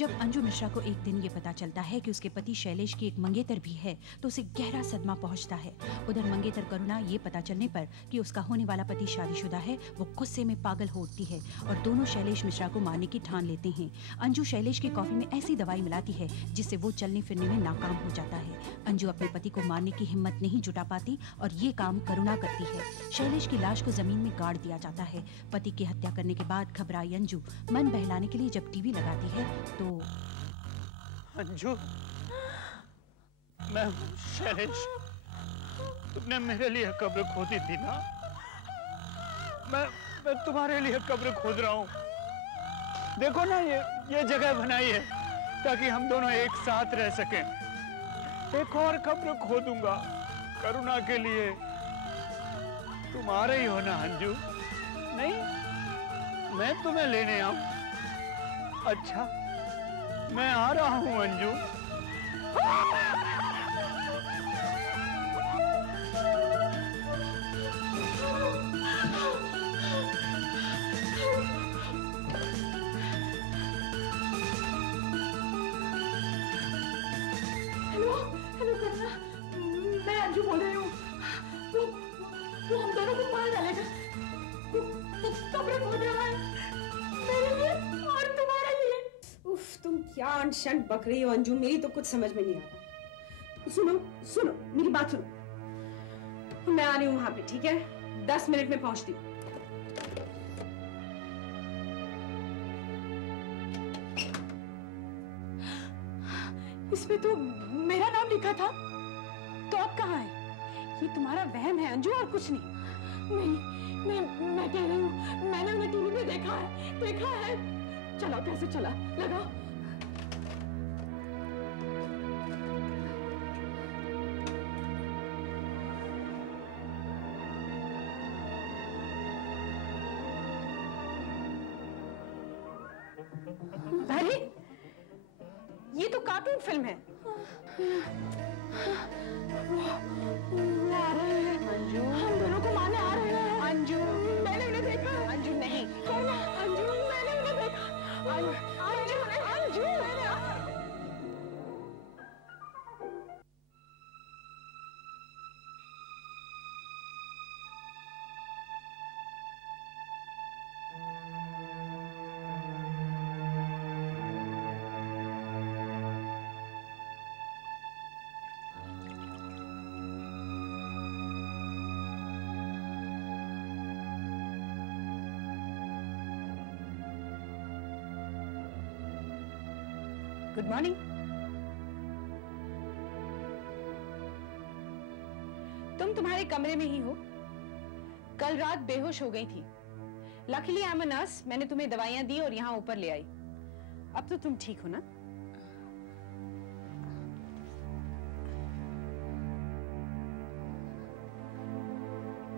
जब अंजू मिश्रा को एक दिन ये पता चलता है कि उसके पति शैलेश की एक मंगेतर भी है तो उसे गहरा सदमा पहुंचता है। उधर मंगेतर करुणा ये पता चलने पर कि उसका होने वाला पति शादीशुदा है, वो गुस्से में पागल हो उठती है और दोनों शैलेश मिश्रा को मारने की ठान लेते हैं। अंजू शैलेश की कॉफी में ऐसी दवाई मिलाती है जिससे वो चलने फिरने में नाकाम हो जाता है। अंजू अपने पति को मारने की हिम्मत नहीं जुटा पाती और ये काम करुणा करती है। शैलेश की लाश को जमीन में गाड़ दिया जाता है। पति की हत्या करने के बाद घबराई अंजू मन बहलाने के लिए जब टीवी लगाती है तो अंजू, मैं शैलेश, तुमने मेरे लिए कब्र खोदी थी ना? मैं तुम्हारे लिए कब्र खोद रहा हूँ। देखो ना, ये जगह बनाई है ताकि हम दोनों एक साथ रह सकें। एक और कब्र खोदूंगा करुणा के लिए। तुम आ रही हो ना अंजू? नहीं, मैं तुम्हें लेने आऊं? अच्छा, मैं आ रहा हूं अंजू। हेलो हेलो करुणा, मैं अंजू बोल रही हूँ। वो हम दोनों को मार डालेगा। वो कब्र खोद रहा है मेरे लिए और तुम्हारे लिए। उफ, तुम क्या अनशन बक रही हो अंजू, मेरी तो कुछ समझ में नहीं आ रहा। सुनो मेरी बात सुनो, मैं आ रही हूँ वहां पे, ठीक है? 10 मिनट में पहुंचती हूँ। इसमें तो मेरा नाम लिखा था, तो अब कहाँ है? ये तुम्हारा वहम है अंजू और कुछ नहीं। मैं कह रही हूँ, मैंने उन्हें टीवी में देखा है। चलो, कैसे चला? लगाओ। अरे, ये तो कार्टून फिल्म है। वो आ रहे हैं अंजू, हम दोनों को मारने आ रहे हैं। अंजू, मैंने उन्हें देखा। अंजू नहीं, अंजू, मैंने उन्हें देखा। अंजू, मैंने गुड मॉर्निंग। तुम तुम्हारे कमरे में ही हो। कल रात बेहोश हो गई थी। Luckily I am a nurse, मैंने तुम्हें दवाइयां दी और यहाँ ऊपर ले आई। अब तो तुम ठीक हो ना?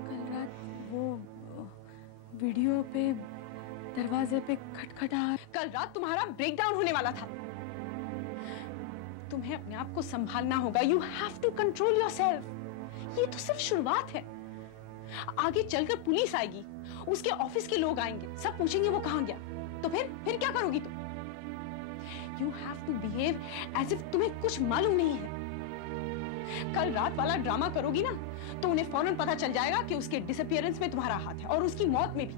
कल रात वो वीडियो पे दरवाजे पे खटखटा। कल रात तुम्हारा ब्रेकडाउन होने वाला था। तुम्हें अपने आप को संभालना होगा। You have to control yourself. ये तो सिर्फ शुरुआत है। आगे चलकर पुलिस आएगी, उसके ऑफिस के लोग आएंगे, सब पूछेंगे वो कहां गया। तो फिर क्या करोगी तुम? You have to behave as if तुम्हें कुछ मालूम नहीं है। कल रात वाला ड्रामा करोगी ना तो उन्हें फौरन पता चल जाएगा कि उसके डिसअपीयरेंस में तुम्हारा हाथ है और उसकी मौत में भी।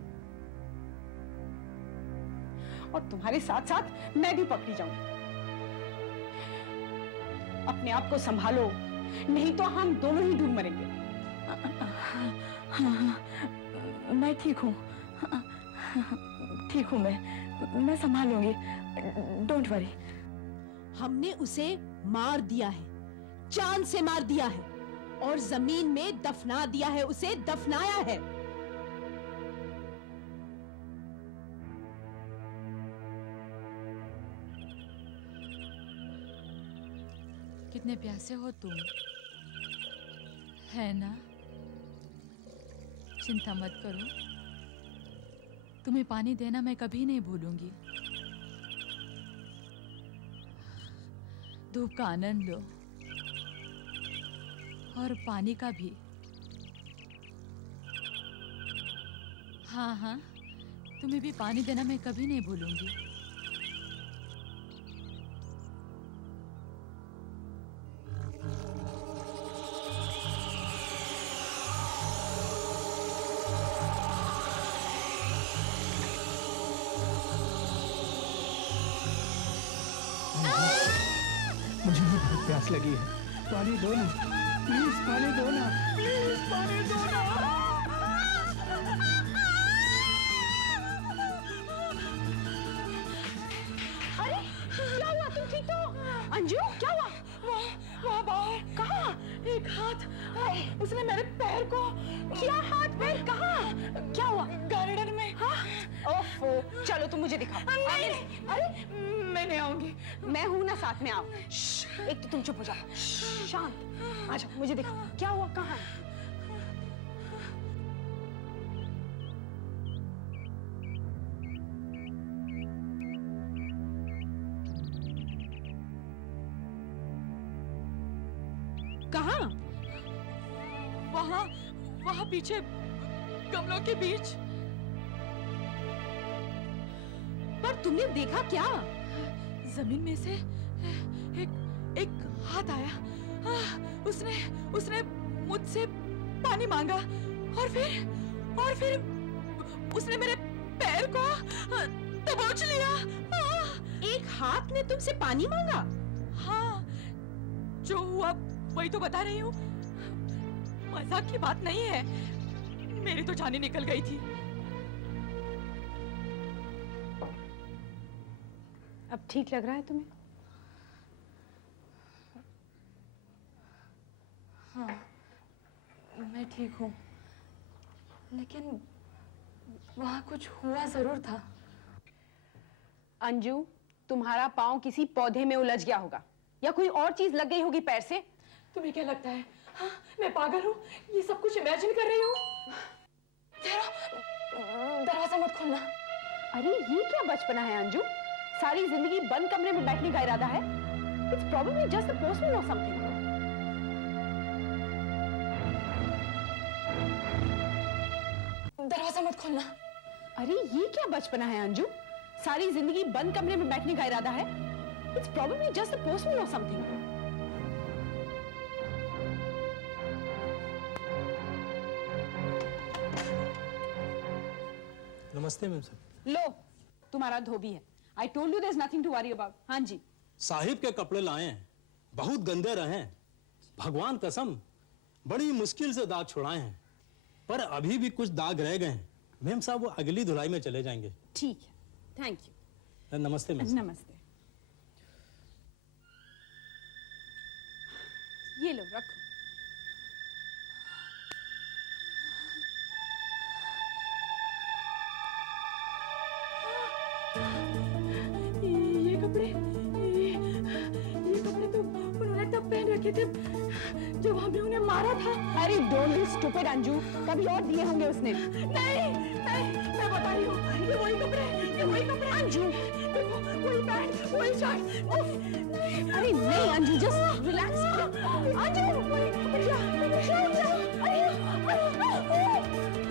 और तुम्हारे साथ साथ मैं भी पकड़ी जाऊंगी। अपने आप को संभालो, नहीं तो हम दोनों ही डूब मरेंगे। हाँ, मैं ठीक हूँ। ठीक हूँ, मैं संभालूंगी। Don't worry. हमने उसे मार दिया है, जान से मार दिया है और जमीन में दफना दिया है, उसे दफनाया है। कितने प्यासे हो तुम, है ना? चिंता मत करो, तुम्हें पानी देना मैं कभी नहीं भूलूंगी। धूप का आनंद लो और पानी का भी। हाँ हाँ, तुम्हें भी पानी देना मैं कभी नहीं भूलूंगी। प्यास लगी है, पानी दो ना, प्लीज पानी दो ना, प्लीज पानी दो ना। अरे क्या हुआ, तुम ठीक तो हो? अंजू क्या हुआ? वहाँ बाहर कहाँ? एक हाथ, उसने मेरे पैर को। क्या हाथ पैर कहाँ? क्या हुआ? गार्डन में। हाँ? ओफो, चलो तुम मुझे दिखाओ। नहीं, अरे मैं नहीं आऊंगी। मैं हूं ना, साथ में आओ। एक तो तुम चुप हो जाओ, शांत। अच्छा मुझे दिखाओ, क्या हुआ, कहाँ है? कहाँ? वहाँ वहाँ पीछे गमलों के बीच। पर तुमने देखा क्या? जमीन में से एक हाथ आया। उसने मुझसे पानी मांगा और फिर उसने मेरे पैर को दबोच लिया। एक हाथ ने तुमसे पानी मांगा? हाँ, जो हुआ वही तो बता रही हूँ। मजाक की बात नहीं है, मेरी तो जान ही निकल गई थी। अब ठीक लग रहा है तुम्हें? हाँ, मैं ठीक हूँ, लेकिन वहाँ कुछ हुआ जरूर था। अंजू, तुम्हारा पाँव किसी पौधे में उलझ गया होगा या कोई और चीज लग गई होगी पैर से। तुम्हें क्या लगता है? हाँ, मैं पागल हूँ, ये सब कुछ इमेजिन कर रही हूँ। दरवाजा मत खोलना। अरे ये क्या बचपना है अंजू? सारी जिंदगी बंद कमरे में बैठने का इरादा है? It's probably just the postman or something. दरवाजा मत खोलना। अरे ये क्या बचपना है अंजू? सारी जिंदगी बंद कमरे में बैठने का इरादा है? It's probably just the postman or something. नमस्ते मैम साहब। लो, तुम्हारा धोबी है। I told you there's nothing to worry about. हाँ जी। साहिब के कपड़े लाए हैं, बहुत गंदे रहे हैं। भगवान कसम, बड़ी मुश्किल से दाग छुड़ाए हैं, पर अभी भी कुछ दाग रह गए हैं। मैम साहब वो अगली धुलाई में चले जाएंगे। ठीक है, थैंक यू। नमस्ते मैम साहब। नमस्ते। ये लो, रखो। ये कपड़े तो उन्होंने तब पहन रखे थे जब हमने उन्हें मारा था। अरे डोंट बी स्टूपिड अंजू, कभी और दिए होंगे उसने। नहीं, मैं बता रही हूँ, ये वही कपड़े अंजू, देखो, वही पैंट, वही शर्ट। अरे नहीं अंजू, जस्ट रिलैक्स। अंजू,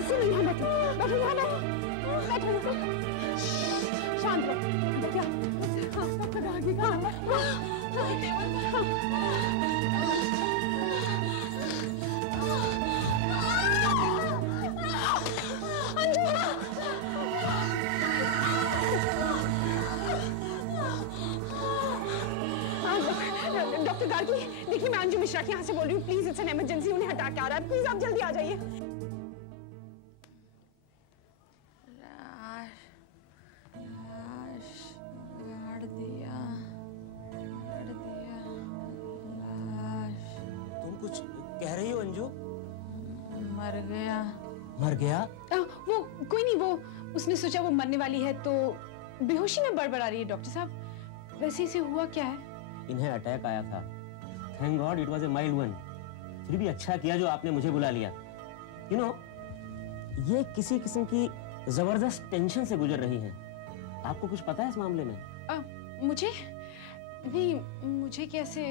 सुनो, यहाँ बैठो, यहाँ बैठो। शांत रहो। क्या? हाँ, डॉक्टर आगे डॉक्टर गार्गी, देखिए मैं अंजू मिश्रा के यहाँ से बोल रही हूँ। प्लीज, इट्स एन इमरजेंसी, उन्हें हटा के आ रहा है। प्लीज आप जल्दी आ जाइए। तुम कुछ कह रही हो अंजू? मर गया। मर गया? वो कोई नहीं, वो उसने सोचा वो मरने वाली है तो बेहोशी में बड़बड़ा रही है। डॉक्टर साहब, वैसे इसे हुआ क्या है? इन्हें अटैक आया था। Thank God it was a mild one. फिर भी अच्छा किया जो आपने मुझे बुला लिया। यू नो, ये किसी किस्म की जबरदस्त टेंशन से गुजर रही है। आपको कुछ पता है इस मामले में? मुझे नहीं, मुझे कैसे?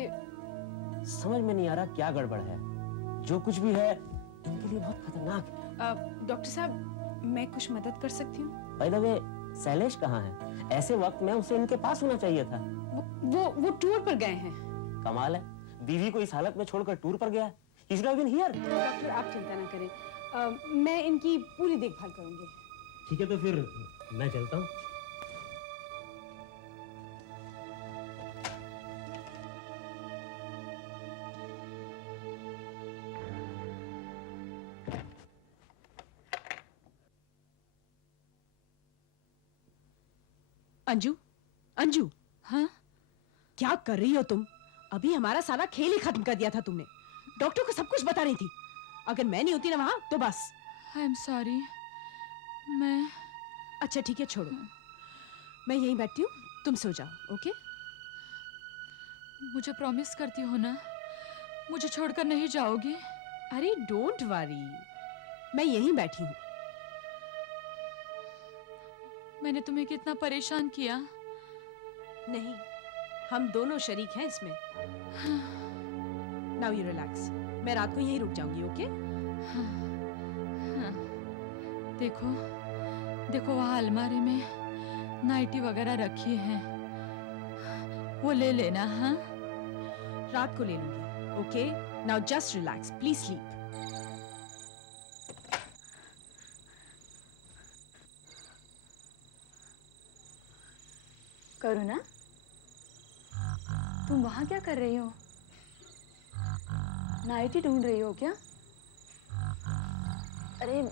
समझ में नहीं आ रहा क्या गड़बड़ है। जो कुछ भी है इनके लिए बहुत खतरनाक है। डॉक्टर साहब, मैं कुछ मदद कर सकती हूँ? बाय द वे, शैलेश कहाँ है? ऐसे वक्त में उसे इनके पास होना चाहिए था। वो टूर पर गए हैं। कमाल है, बीवी को इस हालत में छोड़कर टूर पर गया है। He should have been here। Doctor आप चिंता ना करें, मैं इनकी पूरी देखभाल करूंगी। ठीक है, तो फिर मैं चलता हूँ। अंजू, अंजू, हाँ क्या कर रही हो तुम? अभी हमारा सारा खेल ही खत्म कर दिया था तुमने। डॉक्टर को सब कुछ बता रही थी। अगर मैं नहीं होती ना वहां तो बस। I am sorry. मैं अच्छा ठीक है, छोड़ो, मैं यहीं बैठती हूँ, तुम सो जाओ। ओके? मुझे प्रॉमिस करती हो ना, मुझे छोड़कर नहीं जाओगी? अरे डोंट वरी, मैं यहीं बैठी हूँ। मैंने तुम्हें कितना परेशान किया। नहीं, हम दोनों शरीक हैं इसमें। नाउ यू रिलैक्स, मैं रात को यहीं रुक जाऊंगी। ओके? देखो देखो, वहाँ अलमारी में नाइटी वगैरह रखी है, वो ले लेना। हाँ, रात को ले लूंगी। Okay? Now just relax, please sleep. Karuna, तुम वहां क्या कर रही हो? नाइटी ढूंढ रही हो क्या? अरे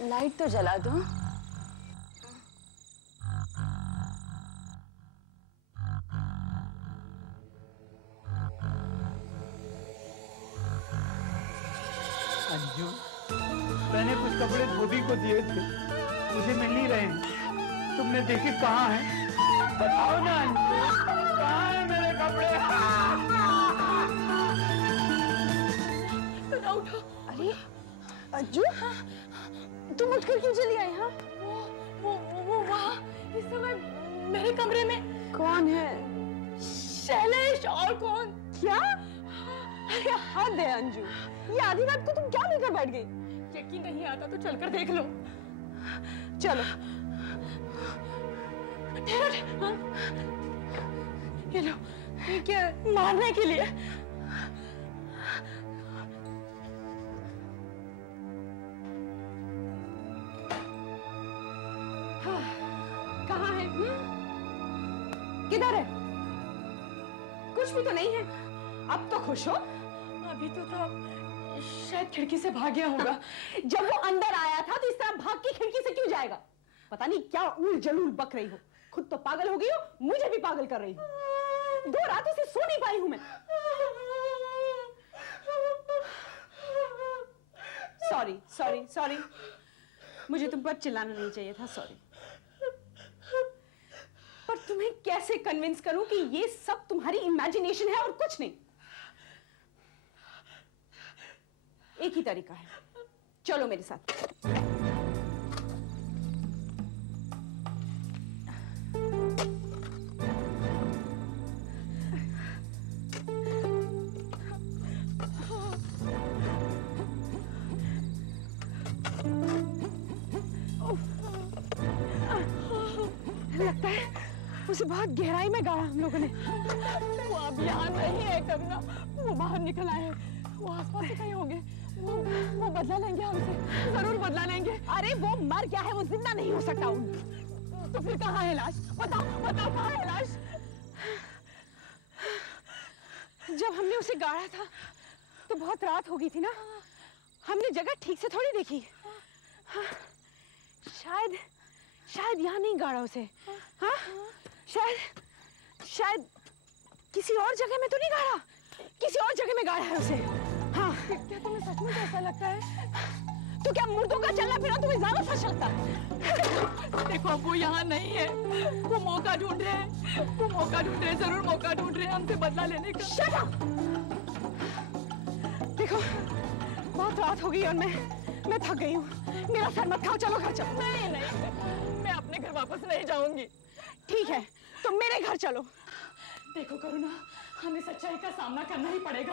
लाइट तो जला दो। अंजू, मैंने कुछ कपड़े धोबी को दिए थे, मुझे मिल नहीं रहे हैं। तुमने देखे कहाँ हैं? बताओ ना अंजू, कहाँ हैं मेरे कपड़े? उठो। अरे अंजू, तुम उठकर क्यों चली आई? हाँ, वो वहाँ इस समय मेरे कमरे में कौन है? शैलेश। और कौन? क्या? अरे हद है अंजू, ये आधी रात को तुम क्या लेकर बैठ गई? यकीन नहीं आता तो चलकर देख लो। चलो। ठहरो। हाँ? ये लो, ये क्या? मारने के लिए। कहाँ है? किधर है? कुछ भी तो नहीं है। अब तो खुश हो। अभी तो था, शायद खिड़की से भाग गया होगा। जब वो अंदर आया था तो इस तरह भाग के खिड़की से क्यों जाएगा? पता नहीं क्या उल जलूल बक रही हो। खुद तो पागल हो गई हो, मुझे भी पागल कर रही हो। 2 रातों से सो नहीं पाई हूं मैं। सॉरी सॉरी सॉरी, मुझे तुम पर चिल्लाना नहीं चाहिए था। सॉरी। पर तुम्हें कैसे कन्विंस करूं कि ये सब तुम्हारी इमेजिनेशन है और कुछ नहीं? एक ही तरीका है, चलो मेरे साथ। लगता है उसे बहुत गहराई में गाड़ा हम लोगों ने। वो अब यहाँ नहीं है करुणा, वो बाहर निकल आए हैं। वो आसपास से कहीं होंगे। वो बदला लेंगे हमसे, जरूर बदला लेंगे। अरे वो मर गया है, वो जिंदा नहीं हो सकता। तो फिर कहाँ है लाश? बताओ बताओ, कहाँ है लाश? जब हमने उसे गाड़ा था तो बहुत रात हो गई थी ना, हमने जगह ठीक से थोड़ी देखी। हाँ, शायद यहाँ नहीं गाड़ा उसे। हाँ, शायद किसी और जगह में तो नहीं गाड़ा, किसी और जगह में गाड़ा है उसे। हाँ, क्या तुम्हें सच में ऐसा लगता है? तो क्या मुर्दों का चलना फिरना तुम्हें ज्यादा सच लगता है? देखो, अब वो यहाँ नहीं है। वो मौका ढूंढ रहे हैं, वो मौका ढूंढ रहे हैं, जरूर मौका ढूंढ रहे हैं हमसे बदला लेने का। Shut up! देखो, बहुत रात हो गई और मैं थक गई हूँ। मेरा सर मत खाओ, चलो घर चलो। नहीं, मैं अपने घर वापस नहीं जाऊंगी। ठीक है, तुम मेरे घर चलो। देखो करुणा, हमें सच्चाई का सामना करना ही पड़ेगा।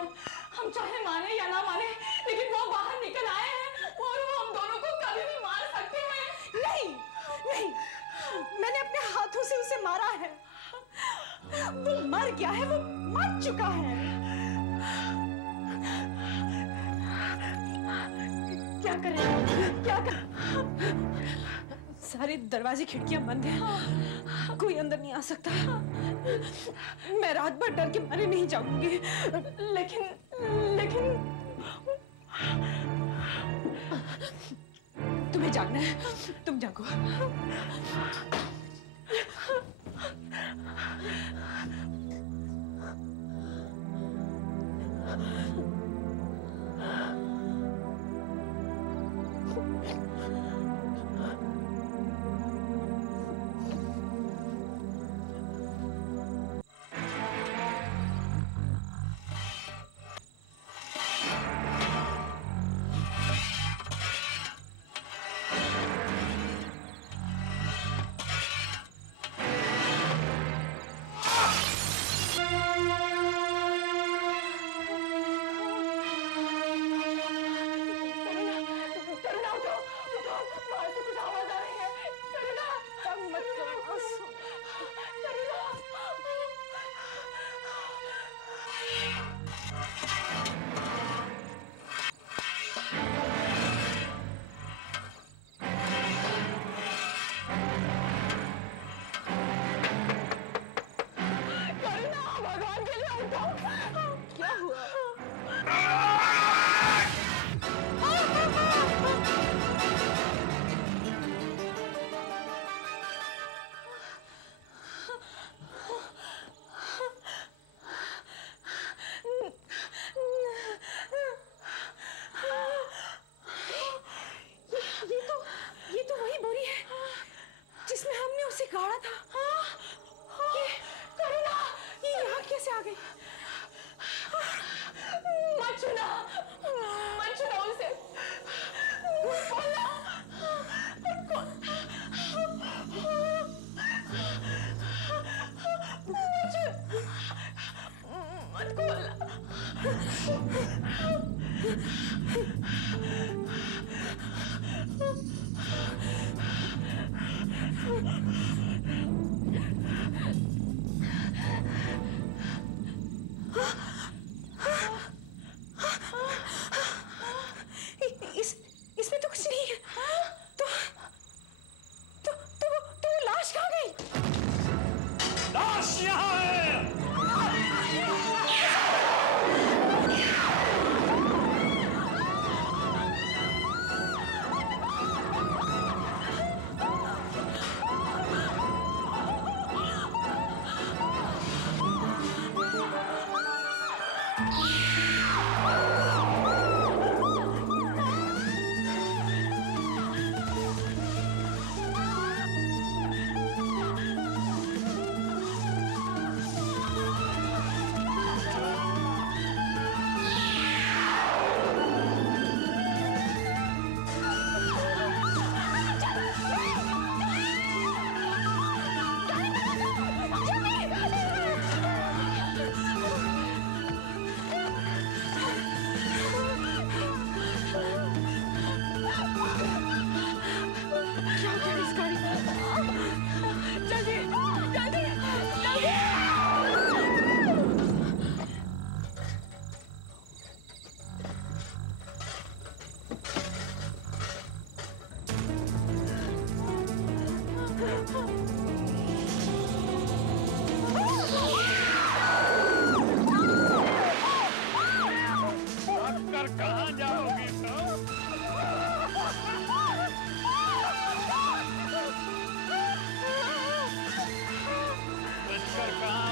हम चाहे माने या ना माने, लेकिन वो बाहर निकल आए हैं और वो हम दोनों को कभी भी मार सकते हैं। नहीं, मैंने अपने हाथों से उसे मारा है। वो मर गया है, वो मर चुका है। क्या करें? क्या कर? सारे दरवाजे खिड़कियां बंद हैं, कोई अंदर नहीं आ सकता। मैं रात भर डर के मारे नहीं जाऊंगी। लेकिन तुम्हें जागना है, तुम जागो। करुणा उठो उठो, बाहर से कुछ आवाज आ रही है। करुणा तंग मत करो, करुणा। करुणा भगवान के लिए उठो। क्या हुआ? ये तो वही बोरी है जिसमें हमने उसे गाड़ा था। करुणा ये यहाँ कैसे आ गई? मत छूना उसे। खोलना मत खोलना। इसमें तो कुछ नहीं है। तो वो लाश कहाँ गई? लाश यहाँ है।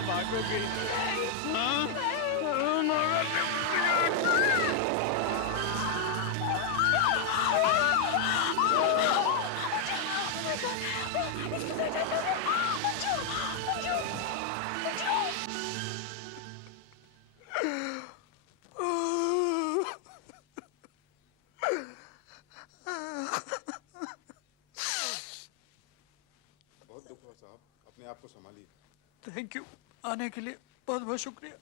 भागोगे? हाँ? बहुत दुख हुआ साहब, अपने आप को संभालिए। थैंक यू, आने के लिए बहुत बहुत शुक्रिया।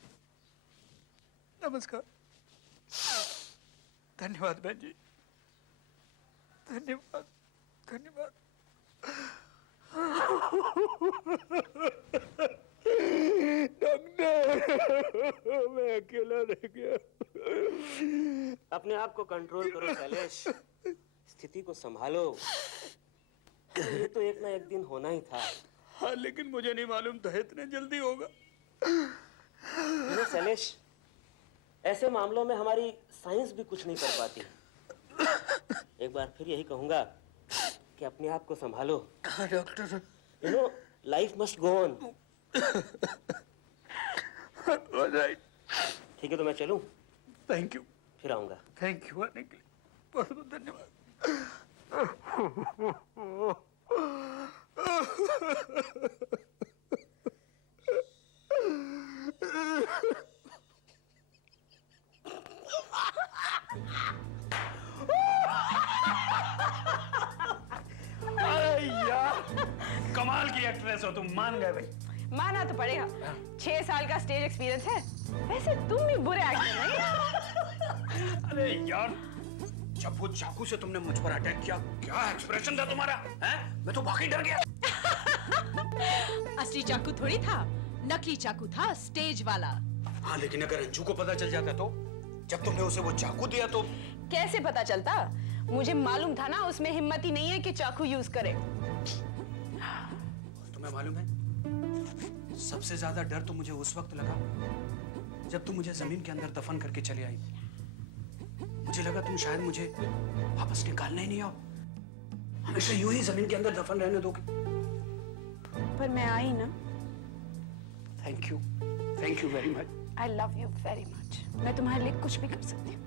नमस्कार। धन्यवाद बहन जी, धन्यवाद धन्यवाद। डॉक्टर, मैं अकेला रह गया। अपने आप को कंट्रोल करो शैलेश, स्थिति को संभालो। ये तो एक ना एक दिन होना ही था। हाँ, लेकिन मुझे नहीं मालूम था इतने जल्दी होगा। शैलेश, ऐसे मामलों में हमारी साइंस भी कुछ नहीं कर पाती। एक बार फिर यही कहूंगा कि अपने आप को संभालो। हाँ doctor. Life must go on. Right. ठीक है तो मैं चलूं, थैंक यू, फिर आऊंगा। थैंक यू आने के लिए बहुत बहुत धन्यवाद। अरे यार, कमाल की एक्ट्रेस हो तुम, मान गए भाई। माना तो पड़ेगा, 6 साल का स्टेज एक्सपीरियंस है। वैसे तुम भी बुरे एक्टर नहीं हो। अरे यार, जब वो चाकू से तुमने मुझ पर अटैक किया, क्या एक्सप्रेशन था तुम्हारा, हैं? मैं तो वाकई डर गया। असली चाकू थोड़ी था, नकली चाकू था, स्टेज वाला। हाँ, लेकिन अगर अंजू को पता चल जाता तो? जब तुमने उसे वो चाकू दिया तो? कैसे पता चलता? मुझे मालूम था ना उसमें हिम्मत ही नहीं है कि चाकू यूज करे। तुम्हें मालूम है, सबसे ज्यादा डर तो मुझे उस वक्त लगा जब तुम मुझे जमीन के अंदर दफन करके चले आई। मुझे लगा तुम शायद मुझे वापस निकालने ही नहीं आओ, हमेशा यूं ही जमीन के अंदर दफन रहने दोगे। पर मैं आई ना। Thank you very much. I love you very much. मैं तुम्हारे लिए कुछ भी कर सकती हूँ।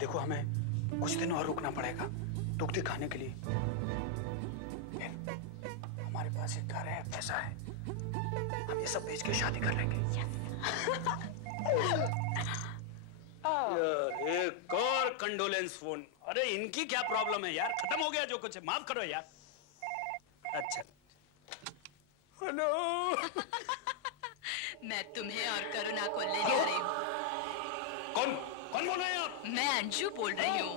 देखो, हमें कुछ दिन और रुकना पड़ेगा दुख दिखाने के लिए। फिर हमारे पास एक घर है, पैसा है, हम ये सब बेच के शादी कर लेंगे। यार, एक और कंडोलेंस फोन। अरे इनकी क्या प्रॉब्लम है यार, खत्म हो गया जो कुछ है, माफ करो यार। अच्छा, हेलो। मैं तुम्हें और करुणा को लेने आ रही हूँ। कौन कौन बोल रहे हैं आप? मैं अंजू बोल रही हूँ।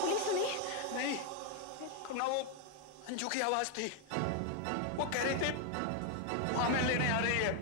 पुलिस सुनी? नहीं, करुणा, वो अंजू की आवाज थी। वो कह रही थी वो हमें लेने आ रही है।